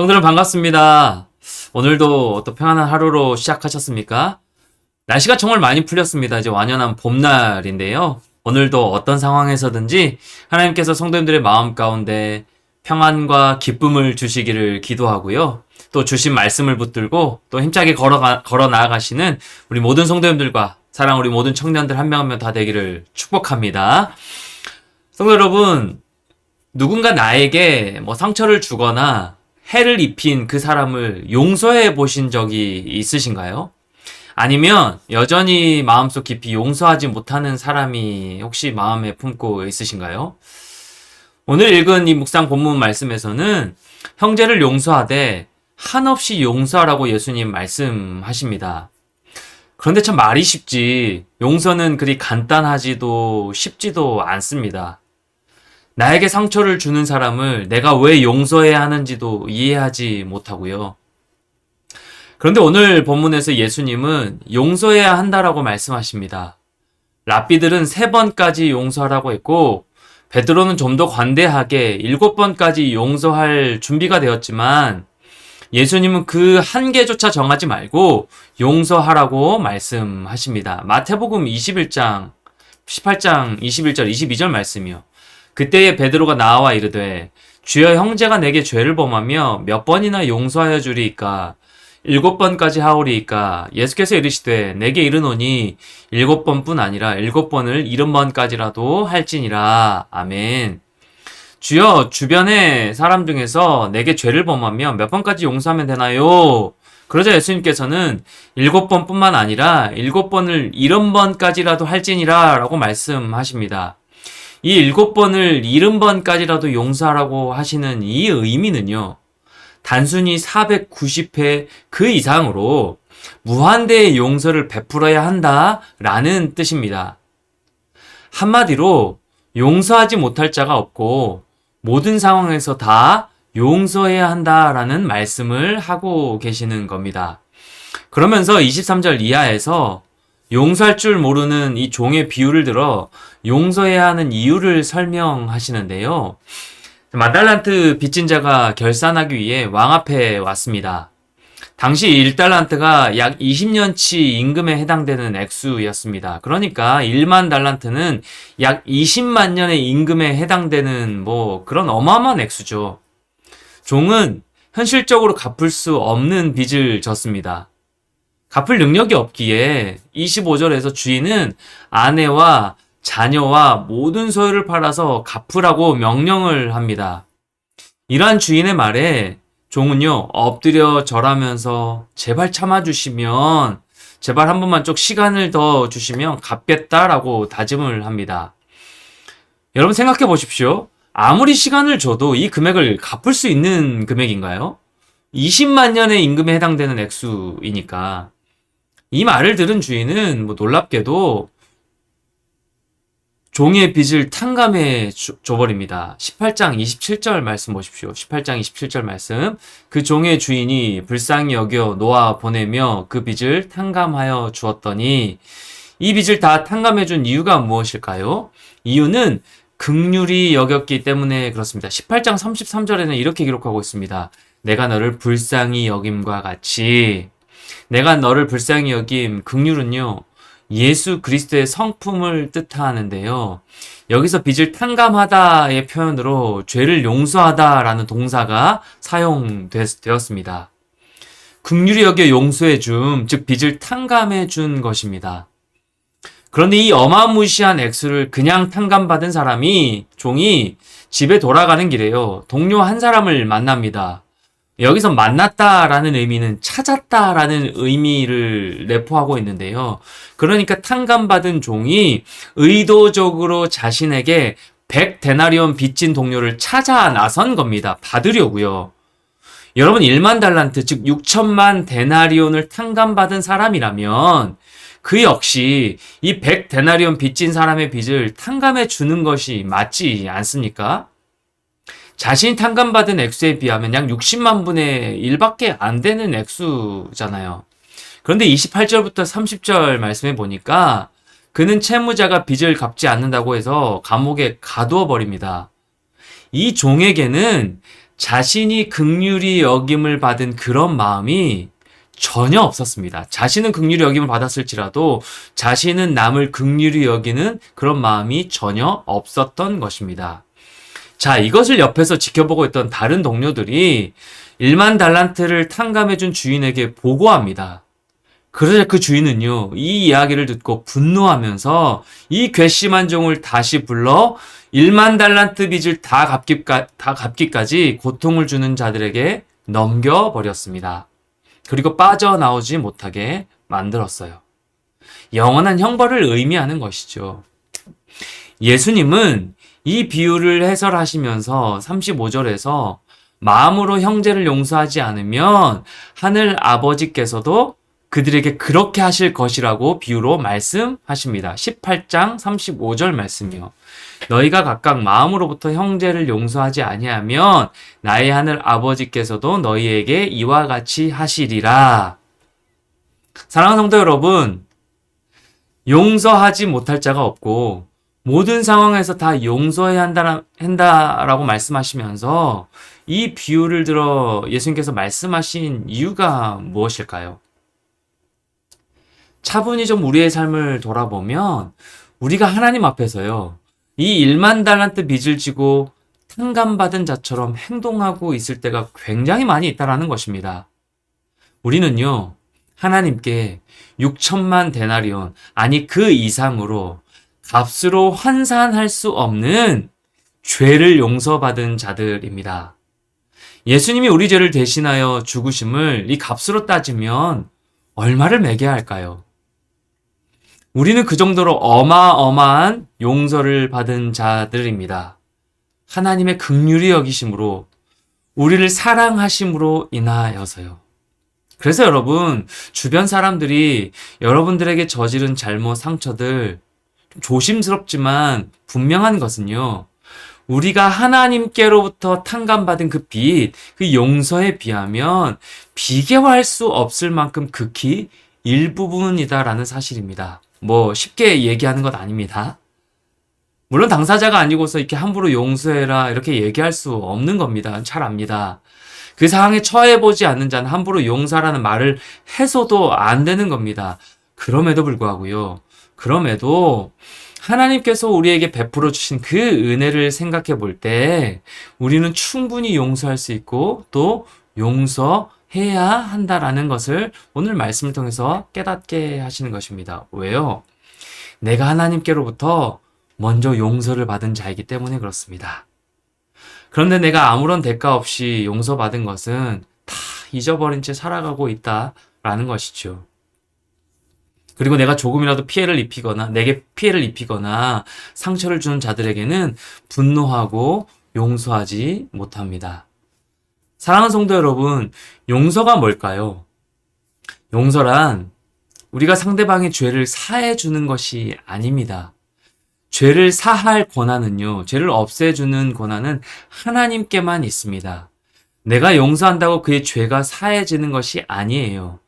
성도들 반갑습니다. 오늘도 또 평안한 하루로 시작하셨습니까? 날씨가 정말 많이 풀렸습니다. 이제 완연한 봄날인데요. 오늘도 어떤 상황에서든지 하나님께서 성도님들의 마음 가운데 평안과 기쁨을 주시기를 기도하고요. 또 주신 말씀을 붙들고 또 힘차게 걸어 나아가시는 우리 모든 성도님들과 사랑 우리 모든 청년들 한 명 한 명 다 되기를 축복합니다. 성도 여러분, 누군가 나에게 상처를 주거나 해를 입힌 그 사람을 용서해 보신 적이 있으신가요? 아니면 여전히 마음속 깊이 용서하지 못하는 사람이 혹시 마음에 품고 있으신가요? 오늘 읽은 이 묵상 본문 말씀에서는 형제를 용서하되 한없이 용서하라고 예수님 말씀하십니다. 그런데 참 말이 쉽지 용서는 그리 간단하지도 쉽지도 않습니다. 나에게 상처를 주는 사람을 내가 왜 용서해야 하는지도 이해하지 못하고요. 그런데 오늘 본문에서 예수님은 용서해야 한다라고 말씀하십니다. 랍비들은 3번까지 용서하라고 했고 베드로는 좀 더 관대하게 7번까지 용서할 준비가 되었지만 예수님은 그 한계조차 정하지 말고 용서하라고 말씀하십니다. 마태복음 21장 18장 21절 22절 말씀이요. 그때에 베드로가 나와 이르되 주여 형제가 내게 죄를 범하며 몇 번이나 용서하여 주리이까 7번까지 하오리이까 예수께서 이르시되 내게 이르노니 7번뿐 아니라 7번을 70번까지라도 할지니라. 아멘. 주여 주변의 사람 중에서 내게 죄를 범하면 몇 번까지 용서하면 되나요? 그러자 예수님께서는 7번뿐만 아니라 7번을 70번까지라도 할지니라 라고 말씀하십니다. 이 7번을 70번까지라도 용서하라고 하시는 이 의미는요, 단순히 490회 그 이상으로 무한대의 용서를 베풀어야 한다라는 뜻입니다. 한마디로 용서하지 못할 자가 없고 모든 상황에서 다 용서해야 한다라는 말씀을 하고 계시는 겁니다. 그러면서 23절 이하에서 용서할 줄 모르는 이 종의 비유를 들어 용서해야 하는 이유를 설명하시는데요. 만달란트 빚진 자가 결산하기 위해 왕 앞에 왔습니다. 당시 1달란트가 약 20년치 임금에 해당되는 액수였습니다. 그러니까 1만 달란트는 약 20만 년의 임금에 해당되는 그런 어마어마한 액수죠. 종은 현실적으로 갚을 수 없는 빚을 졌습니다. 갚을 능력이 없기에 25절에서 주인은 아내와 자녀와 모든 소유를 팔아서 갚으라고 명령을 합니다. 이러한 주인의 말에 종은요, 엎드려 절하면서 제발 참아주시면, 제발 한 번만 좀 시간을 더 주시면 갚겠다라고 다짐을 합니다. 여러분 생각해 보십시오. 아무리 시간을 줘도 이 금액을 갚을 수 있는 금액인가요? 20만 년의 임금에 해당되는 액수이니까. 이 말을 들은 주인은 놀랍게도 종의 빚을 탕감해 줘버립니다. 18장 27절 말씀 보십시오. 18장 27절 말씀. 그 종의 주인이 불쌍히 여겨 놓아 보내며 그 빚을 탕감하여 주었더니 이 빚을 다 탕감해 준 이유가 무엇일까요? 이유는 긍휼히 여겼기 때문에 그렇습니다. 18장 33절에는 이렇게 기록하고 있습니다. 내가 너를 불쌍히 여김과 같이. 내가 너를 불쌍히 여김, 긍휼은요, 예수 그리스도의 성품을 뜻하는데요. 여기서 빚을 탕감하다의 표현으로 죄를 용서하다라는 동사가 사용되었습니다. 긍휼히 여겨 용서해 줌, 즉 빚을 탕감해 준 것입니다. 그런데 이 어마무시한 액수를 그냥 탕감받은 종이 집에 돌아가는 길에요, 동료 한 사람을 만납니다. 여기서 만났다라는 의미는 찾았다라는 의미를 내포하고 있는데요. 그러니까 탕감받은 종이 의도적으로 자신에게 100데나리온 빚진 동료를 찾아 나선 겁니다. 받으려고요. 여러분 1만 달란트 즉 6천만 데나리온을 탕감받은 사람이라면 그 역시 이 100데나리온 빚진 사람의 빚을 탕감해 주는 것이 맞지 않습니까? 자신이 탕감받은 액수에 비하면 약 60만 분의 1밖에 안 되는 액수잖아요. 그런데 28절부터 30절 말씀해 보니까 그는 채무자가 빚을 갚지 않는다고 해서 감옥에 가두어 버립니다. 이 종에게는 자신이 긍휼히 여김을 받은 그런 마음이 전혀 없었습니다. 자신은 긍휼히 여김을 받았을지라도 자신은 남을 긍휼히 여기는 그런 마음이 전혀 없었던 것입니다. 자, 이것을 옆에서 지켜보고 있던 다른 동료들이 1만 달란트를 탕감해준 주인에게 보고합니다. 그러자 그 주인은요, 이 이야기를 듣고 분노하면서 이 괘씸한 종을 다시 불러 1만 달란트 빚을 다 갚기까지 고통을 주는 자들에게 넘겨버렸습니다. 그리고 빠져나오지 못하게 만들었어요. 영원한 형벌을 의미하는 것이죠. 예수님은 이 비유를 해설하시면서 35절에서 마음으로 형제를 용서하지 않으면 하늘 아버지께서도 그들에게 그렇게 하실 것이라고 비유로 말씀하십니다. 18장 35절 말씀이요. 너희가 각각 마음으로부터 형제를 용서하지 아니하면 나의 하늘 아버지께서도 너희에게 이와 같이 하시리라. 사랑하는 성도 여러분, 용서하지 못할 자가 없고 모든 상황에서 다 용서해야 한다라고 말씀하시면서 이 비유를 들어 예수님께서 말씀하신 이유가 무엇일까요? 차분히 좀 우리의 삶을 돌아보면 우리가 하나님 앞에서요, 이 1만 달란트 빚을 지고 탕감받은 자처럼 행동하고 있을 때가 굉장히 많이 있다라는 것입니다. 우리는요, 하나님께 6천만 데나리온, 아니 그 이상으로 값으로 환산할 수 없는 죄를 용서받은 자들입니다. 예수님이 우리 죄를 대신하여 죽으심을 이 값으로 따지면 얼마를 매겨야 할까요? 우리는 그 정도로 어마어마한 용서를 받은 자들입니다. 하나님의 긍휼히 여기심으로, 우리를 사랑하심으로 인하여서요. 그래서 여러분, 주변 사람들이 여러분들에게 저지른 잘못, 상처들, 조심스럽지만 분명한 것은요, 우리가 하나님께로부터 탕감받은 그 빚, 그 용서에 비하면 비교할 수 없을 만큼 극히 일부분이다라는 사실입니다. 쉽게 얘기하는 것 아닙니다. 물론 당사자가 아니고서 이렇게 함부로 용서해라 이렇게 얘기할 수 없는 겁니다. 잘 압니다. 그 상황에 처해보지 않는 자는 함부로 용서라는 말을 해서도 안 되는 겁니다. 그럼에도 불구하고요. 그럼에도 하나님께서 우리에게 베풀어 주신 그 은혜를 생각해 볼 때 우리는 충분히 용서할 수 있고 또 용서해야 한다라는 것을 오늘 말씀을 통해서 깨닫게 하시는 것입니다. 왜요? 내가 하나님께로부터 먼저 용서를 받은 자이기 때문에 그렇습니다. 그런데 내가 아무런 대가 없이 용서받은 것은 다 잊어버린 채 살아가고 있다라는 것이죠. 그리고 내가 조금이라도 내게 피해를 입히거나 상처를 주는 자들에게는 분노하고 용서하지 못합니다. 사랑하는 성도 여러분, 용서가 뭘까요? 용서란 우리가 상대방의 죄를 사해 주는 것이 아닙니다. 죄를 사할 권한은요, 죄를 없애주는 권한은 하나님께만 있습니다. 내가 용서한다고 그의 죄가 사해지는 것이 아니에요.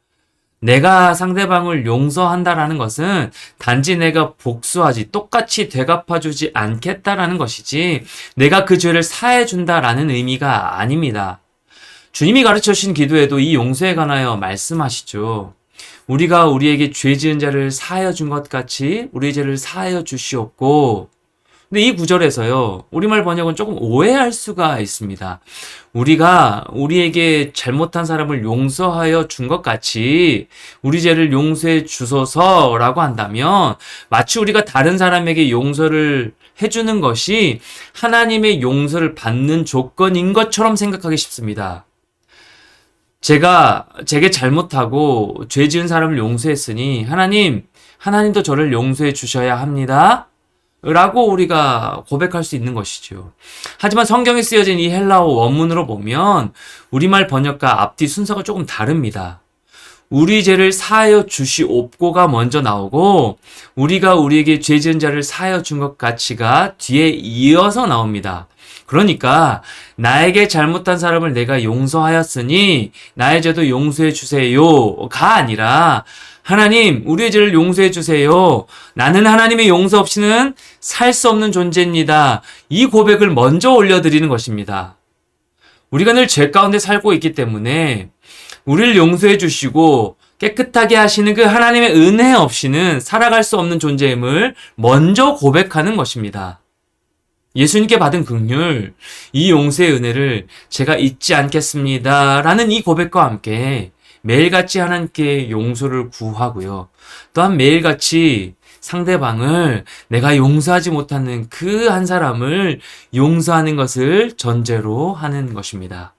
내가 상대방을 용서한다라는 것은 단지 내가 복수하지, 똑같이 되갚아주지 않겠다라는 것이지 내가 그 죄를 사해준다라는 의미가 아닙니다. 주님이 가르쳐 주신 기도에도 이 용서에 관하여 말씀하시죠. 우리가 우리에게 죄 지은 자를 사하여 준 것 같이 우리의 죄를 사하여 주시옵고. 근데 이 구절에서요, 우리말 번역은 조금 오해할 수가 있습니다. 우리가 우리에게 잘못한 사람을 용서하여 준 것 같이 우리 죄를 용서해 주소서라고 한다면 마치 우리가 다른 사람에게 용서를 해주는 것이 하나님의 용서를 받는 조건인 것처럼 생각하기 쉽습니다. 제게 잘못하고 죄 지은 사람을 용서했으니 하나님도 저를 용서해 주셔야 합니다. 라고 우리가 고백할 수 있는 것이죠. 하지만 성경에 쓰여진 이 헬라어 원문으로 보면 우리말 번역과 앞뒤 순서가 조금 다릅니다. 우리 죄를 사하여 주시옵고가 먼저 나오고 우리가 우리에게 죄 지은 자를 사하여 준 것 같이가 뒤에 이어서 나옵니다. 그러니까 나에게 잘못한 사람을 내가 용서하였으니 나의 죄도 용서해 주세요가 아니라 하나님, 우리의 죄를 용서해 주세요. 나는 하나님의 용서 없이는 살 수 없는 존재입니다. 이 고백을 먼저 올려드리는 것입니다. 우리가 늘 죄 가운데 살고 있기 때문에 우리를 용서해 주시고 깨끗하게 하시는 그 하나님의 은혜 없이는 살아갈 수 없는 존재임을 먼저 고백하는 것입니다. 예수님께 받은 긍휼, 이 용서의 은혜를 제가 잊지 않겠습니다. 라는 이 고백과 함께 매일같이 하나님께 용서를 구하고요. 또한 매일같이 상대방을 내가 용서하지 못하는 그 한 사람을 용서하는 것을 전제로 하는 것입니다.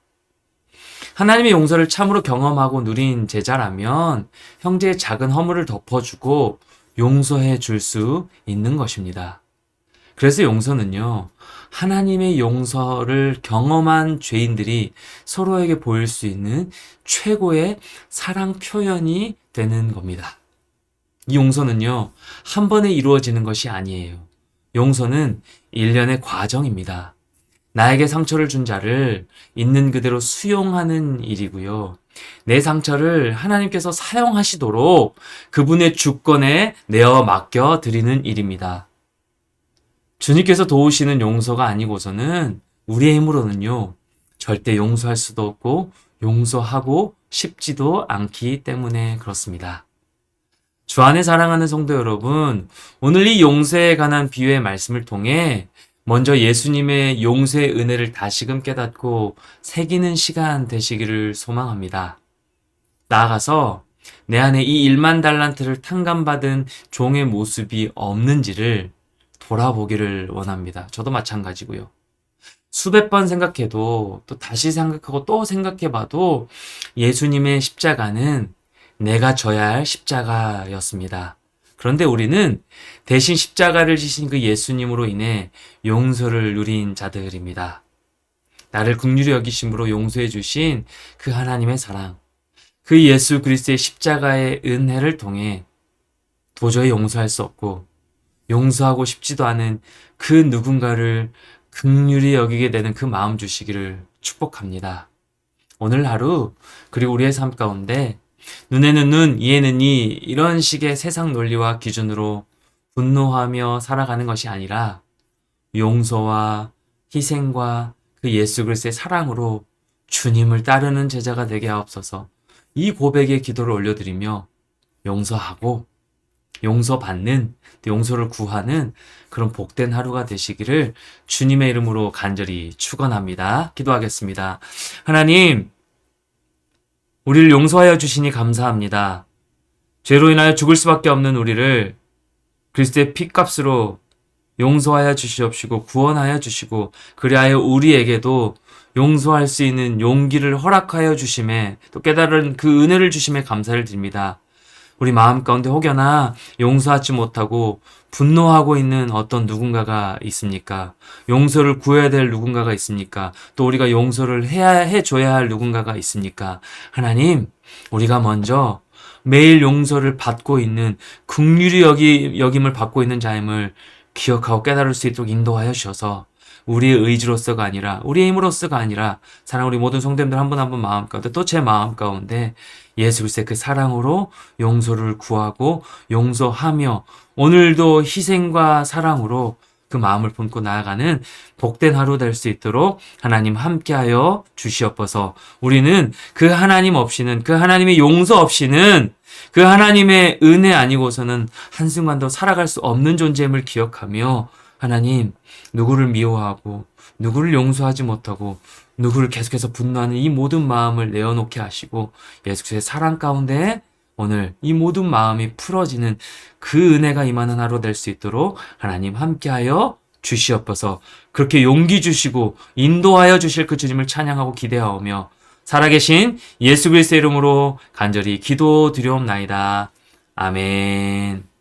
하나님의 용서를 참으로 경험하고 누린 제자라면 형제의 작은 허물을 덮어주고 용서해 줄 수 있는 것입니다. 그래서 용서는요, 하나님의 용서를 경험한 죄인들이 서로에게 보일 수 있는 최고의 사랑 표현이 되는 겁니다. 이 용서는요, 한 번에 이루어지는 것이 아니에요. 용서는 일련의 과정입니다. 나에게 상처를 준 자를 있는 그대로 수용하는 일이고요. 내 상처를 하나님께서 사용하시도록 그분의 주권에 내어 맡겨 드리는 일입니다. 주님께서 도우시는 용서가 아니고서는 우리의 힘으로는요, 절대 용서할 수도 없고 용서하고 싶지도 않기 때문에 그렇습니다. 주 안에 사랑하는 성도 여러분, 오늘 이 용서에 관한 비유의 말씀을 통해 먼저 예수님의 용서의 은혜를 다시금 깨닫고 새기는 시간 되시기를 소망합니다. 나아가서 내 안에 이 1만 달란트를 탕감받은 종의 모습이 없는지를 돌아보기를 원합니다. 저도 마찬가지고요. 수백 번 생각해도 또 다시 생각하고 또 생각해봐도 예수님의 십자가는 내가 져야 할 십자가였습니다. 그런데 우리는 대신 십자가를 지신 그 예수님으로 인해 용서를 누린 자들입니다. 나를 긍휼히 여기심으로 용서해 주신 그 하나님의 사랑, 그 예수 그리스도의 십자가의 은혜를 통해 도저히 용서할 수 없고 용서하고 싶지도 않은 그 누군가를 긍휼히 여기게 되는 그 마음 주시기를 축복합니다. 오늘 하루 그리고 우리의 삶 가운데 눈에는 눈, 이에는 이 이런 식의 세상 논리와 기준으로 분노하며 살아가는 것이 아니라 용서와 희생과 그 예수 그리스도의 사랑으로 주님을 따르는 제자가 되게 하옵소서. 이 고백의 기도를 올려드리며 용서하고 용서받는, 용서를 구하는 그런 복된 하루가 되시기를 주님의 이름으로 간절히 축원합니다. 기도하겠습니다. 하나님, 우리를 용서하여 주시니 감사합니다. 죄로 인하여 죽을 수밖에 없는 우리를 그리스도의 피값으로 용서하여 주시옵시고 구원하여 주시고 그리하여 우리에게도 용서할 수 있는 용기를 허락하여 주심에 또 깨달은 그 은혜를 주심에 감사를 드립니다. 우리 마음 가운데 혹여나 용서하지 못하고 분노하고 있는 어떤 누군가가 있습니까? 용서를 구해야 될 누군가가 있습니까? 또 우리가 용서를 해줘야 할 누군가가 있습니까? 하나님, 우리가 먼저 매일 용서를 받고 있는 긍휼히 여김을 받고 있는 자임을 기억하고 깨달을 수 있도록 인도하여 주셔서 우리의 의지로서가 아니라 우리의 힘으로서가 아니라 사랑 우리 모든 성도님들 한 분 한 분 마음 가운데 또 제 마음 가운데 예수 그리스도의 그 사랑으로 용서를 구하고 용서하며 오늘도 희생과 사랑으로 그 마음을 품고 나아가는 복된 하루 될 수 있도록 하나님 함께하여 주시옵소서. 우리는 그 하나님 없이는 그 하나님의 용서 없이는 그 하나님의 은혜 아니고서는 한순간도 살아갈 수 없는 존재임을 기억하며 하나님, 누구를 미워하고 누구를 용서하지 못하고 누구를 계속해서 분노하는 이 모든 마음을 내어놓게 하시고 예수 그리스도의 사랑 가운데 오늘 이 모든 마음이 풀어지는 그 은혜가 임하는 하루 될 수 있도록 하나님 함께하여 주시옵소서. 그렇게 용기 주시고 인도하여 주실 그 주님을 찬양하고 기대하오며 살아계신 예수 그리스도의 이름으로 간절히 기도드리옵나이다. 아멘.